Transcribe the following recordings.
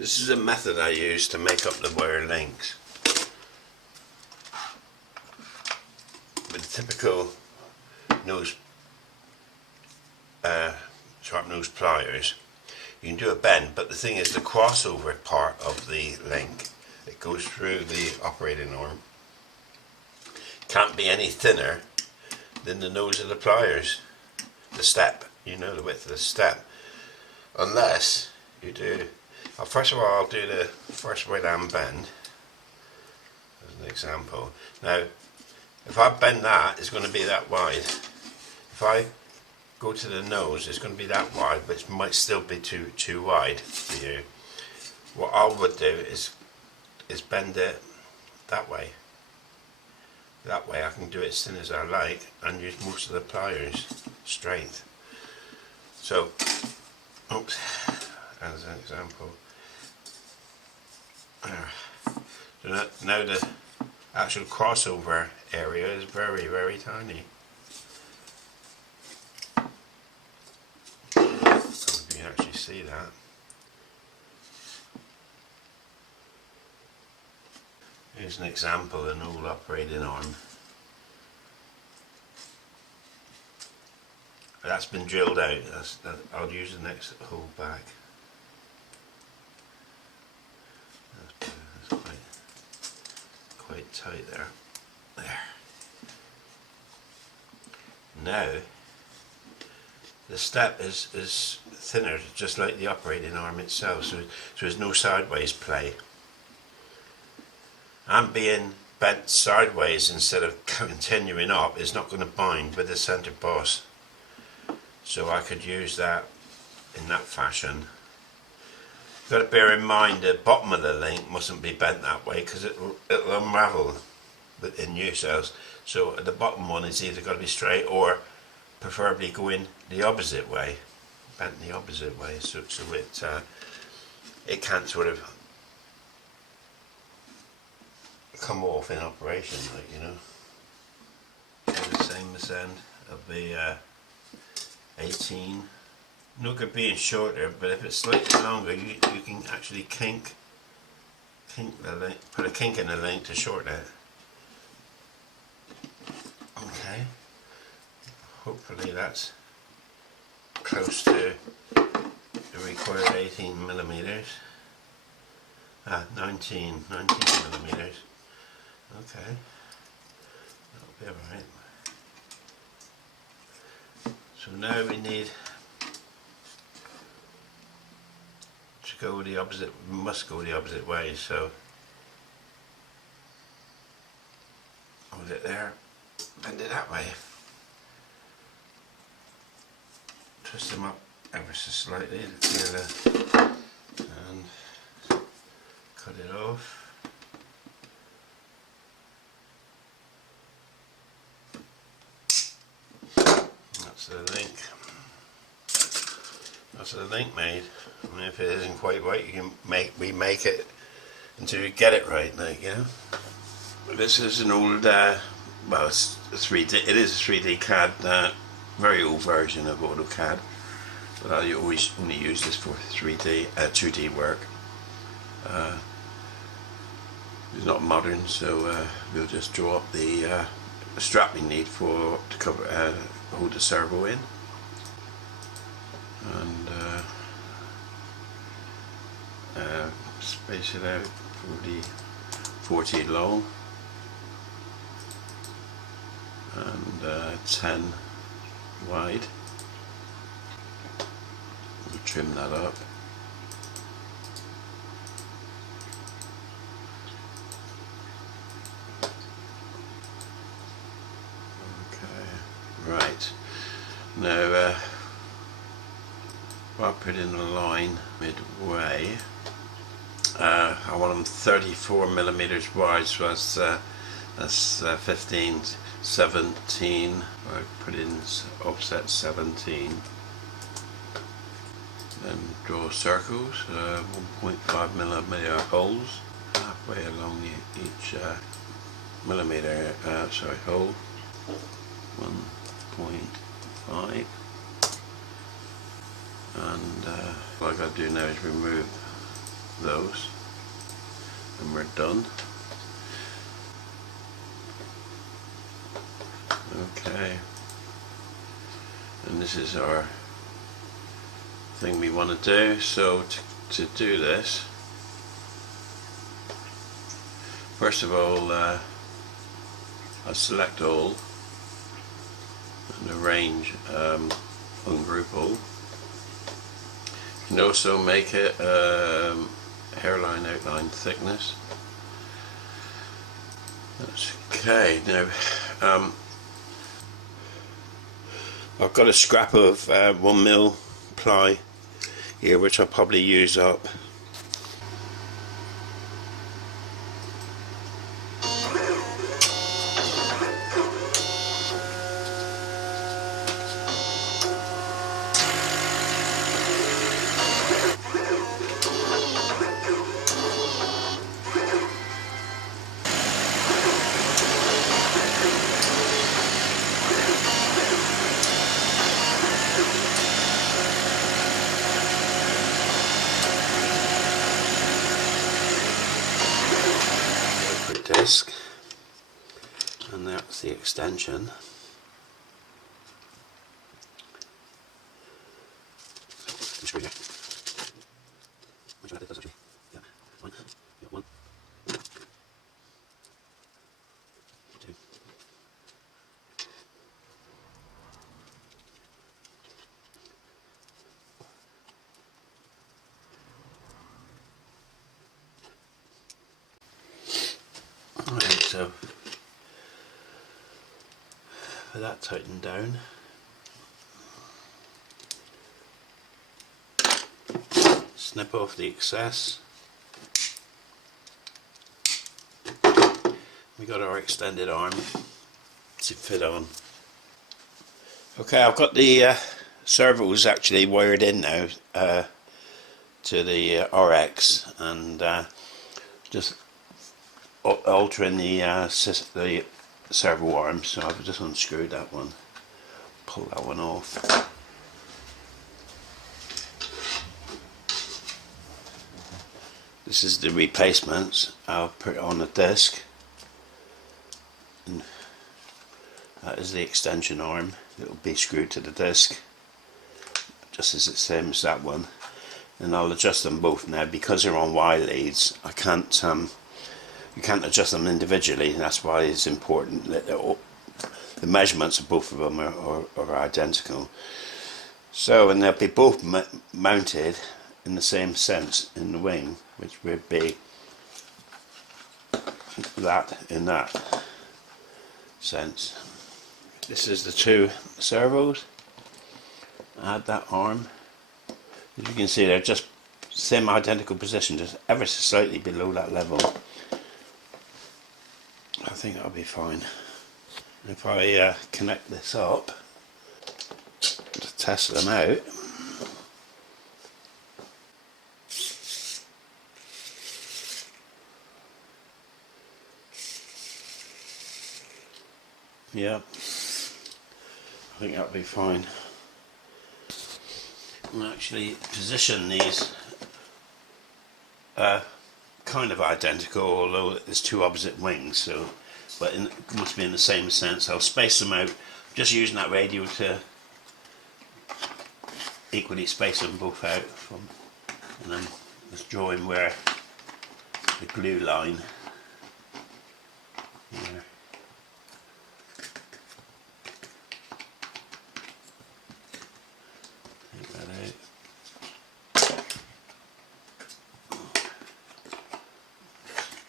This is a method I use to make up the wire lengths. With typical nose, sharp nose pliers, you can do a bend, but the thing is the crossover part of the link, it goes through the operating arm, can't be any thinner than the nose of the pliers, the step, you know, the width of the step, unless you do, well, first of all I'll do the first right hand bend as an example. Now if I bend that, it's going to be that wide. If I go to the nose, it's going to be that wide, but it might still be too wide for you. What I would do is bend it that way. That way I can do it as thin as I like and use most of the pliers straight. So, oops, as an example. So now the actual crossover area is very, very tiny. I don't know if you can actually see that. Here's an example of an old operating arm. That's been drilled out. I'll use the next hole back. That's quite tight there. There. Now the step is thinner, just like the operating arm itself, so there's no sideways play. And being bent sideways instead of continuing up is not going to bind with the centre boss, so I could use that in that fashion. Got to bear in mind the bottom of the link mustn't be bent that way because it'll unravel in new cells. So the bottom one is either got to be straight or preferably going the opposite way, bent the opposite way, so it can't sort of come off in operation, like, you know. And the same as end of the 18. No good being shorter, but if it's slightly longer, you can actually kink the link, put a kink in the link to shorten it. Okay. Hopefully that's close to the required 18 millimeters. 19 millimeters. Okay, that'll be alright. So now we need to go the opposite, we must go the opposite way, so hold it there, bend it that way, twist them up ever so slightly and cut it off. That's the link made. I mean, if it isn't quite right, you can remake it until you get it right, like, you know. This is an old, well, it's a 3D. It is a 3D CAD, very old version of AutoCAD, but I always only use this for 2D work. It's not modern, so we'll just draw up the strap we need to cover, hold the servo in, and space it out 40 long and 10 wide. We'll trim that up. Right, now I'll put in a line midway. I want them 34 millimeters wide, so that's 15, 17. I put in offset 17. Then draw circles, 1.5 millimeter holes halfway along each millimeter hole. 1.5, and what I've got to do now is remove those and we're done. Okay, and this is our thing we want to do. So to do this, first of all, I'll select all and arrange ungroup all. You can also make it hairline outline thickness. That's okay. Now I've got a scrap of 1mm ply here which I'll probably use up. Disc, and that's the extension. Screw here. Which one I did, actually. Yeah. One. Yeah, one. Two. Alright, so for that tightened down, snip off the excess. We got our extended arm to fit on. Okay, I've got the servos actually wired in now to the RX, and just altering the servo arm. So I've just unscrewed that one, pull that one off. This is the replacements. I'll put it on the disc, and that is the extension arm. It will be screwed to the disc, just as it's the same as that one. And I'll adjust them both now because they're on Y leads. I can't. You can't adjust them individually. That's why it's important that the measurements of both of them are identical. So, and they'll be both mounted in the same sense in the wing, which would be that in that sense. This is the two servos. Add that arm. As you can see, they're just same identical position, just ever so slightly below that level. I think that'll be fine. If I connect this up to test them out, yeah, I think that'll be fine. I'll actually position these kind of identical, although there's two opposite wings, so but it must be in the same sense. I'll space them out, just using that radio to equally space them both out from, and then just drawing where the glue line here. Take that out.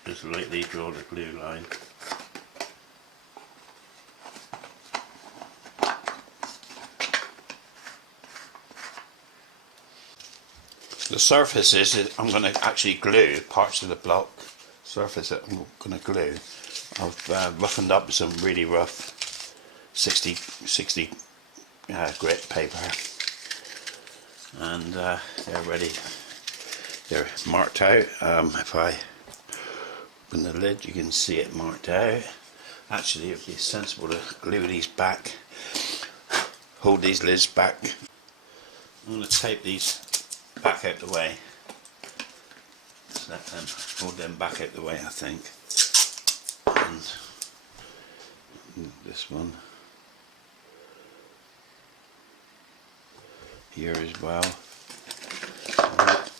Just lightly draw the glue line. The surfaces I'm going to actually glue parts of the block surface that I'm going to glue. I've roughened up with some really rough 60 grit paper, and they're ready. They're marked out. If I open the lid, you can see it marked out. Actually, it would be sensible to glue these back, hold these lids back. I'm going to tape these back out the way. Just let them, hold them back out the way, I think. And this one here as well.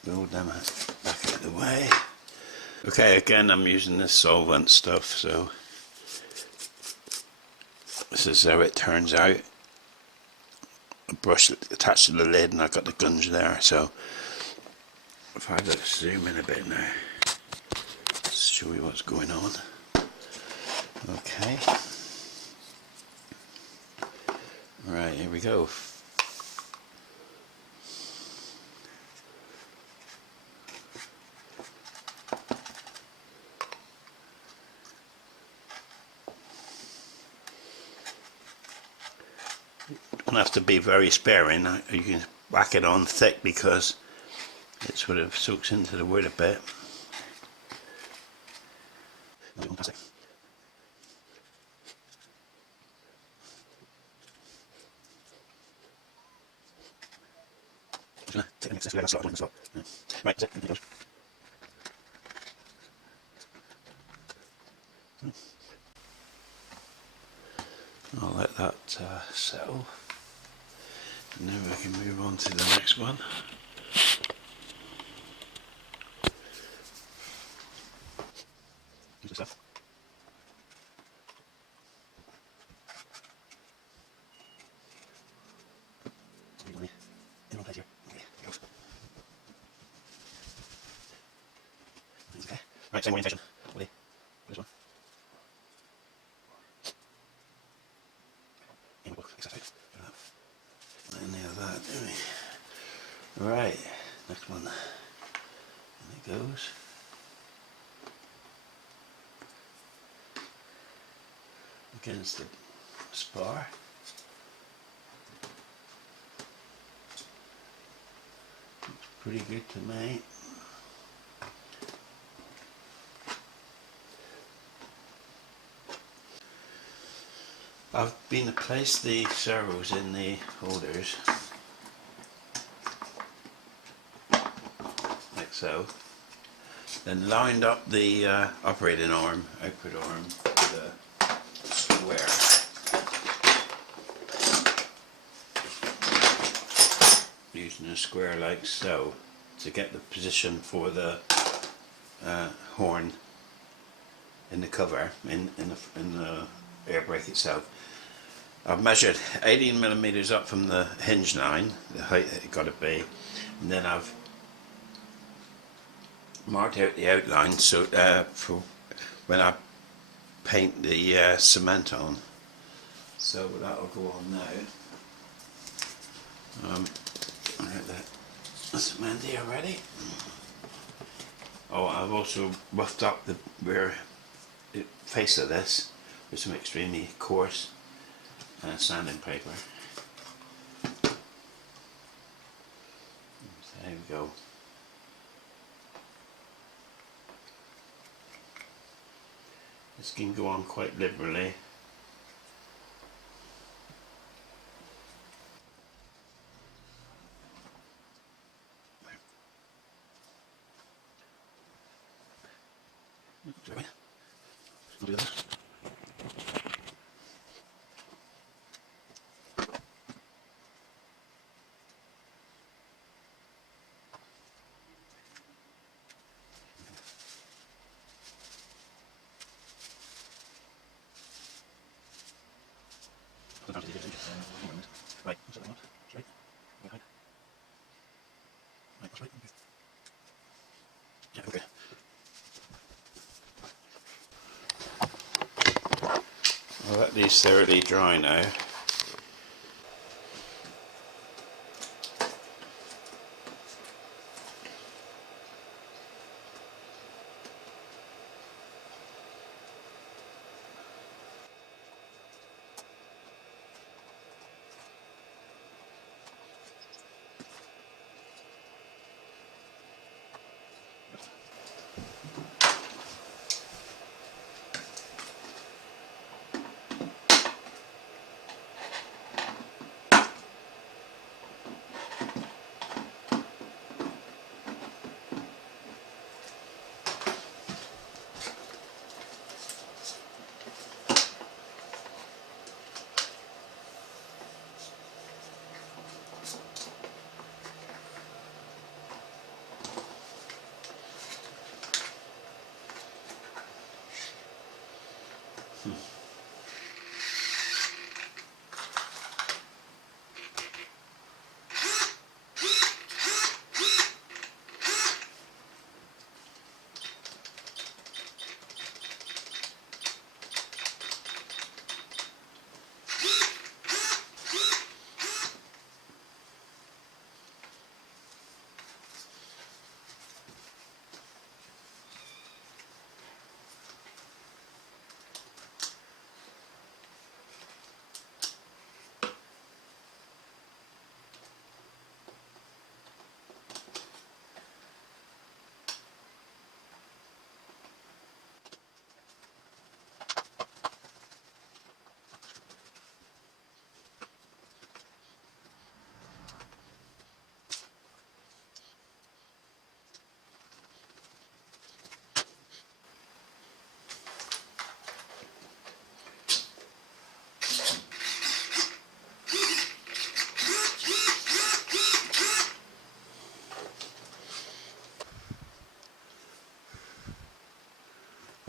Hold them back out the way. Okay, again I'm using this solvent stuff, so this is how it turns out. A brush attached to the lid and I've got the gunge there, so if I just zoom in a bit now, just show you what's going on. Okay. Right, here we go. Don't have to be very sparing. You can whack it on thick because it sort of soaks into the wood a bit. Right, that's it. I'll let that settle, and then we can move on to the next one. Right, same orientation. This one. And we'll fix that out. And nail that, do we? Right, next one. And it goes. Against the spar. Looks pretty good to me. I've been to place the servos in the holders, like so, then lined up the operating arm, output arm, with a square. Using a square like so, to get the position for the horn in the cover, in the air brake itself. I've measured 18mm up from the hinge line, the height it got to be, and then I've marked out the outline so for when I paint the cement on. So that'll go on now. I've got the cement here ready. Oh, I've also roughed up the rear face of this with some extremely coarse sanding paper. So there we go. This can go on quite liberally. Do that. Right, straight. Right. Right, straight. Yeah, okay. I'll let these thoroughly dry now.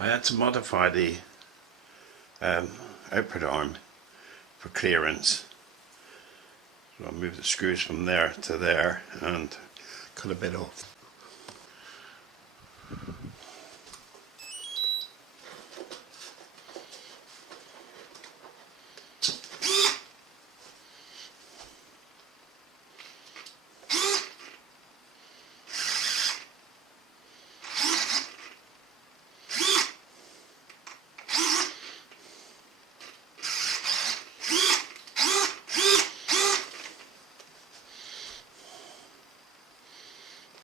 I had to modify the output arm for clearance. So I'll move the screws from there to there and cut a bit off.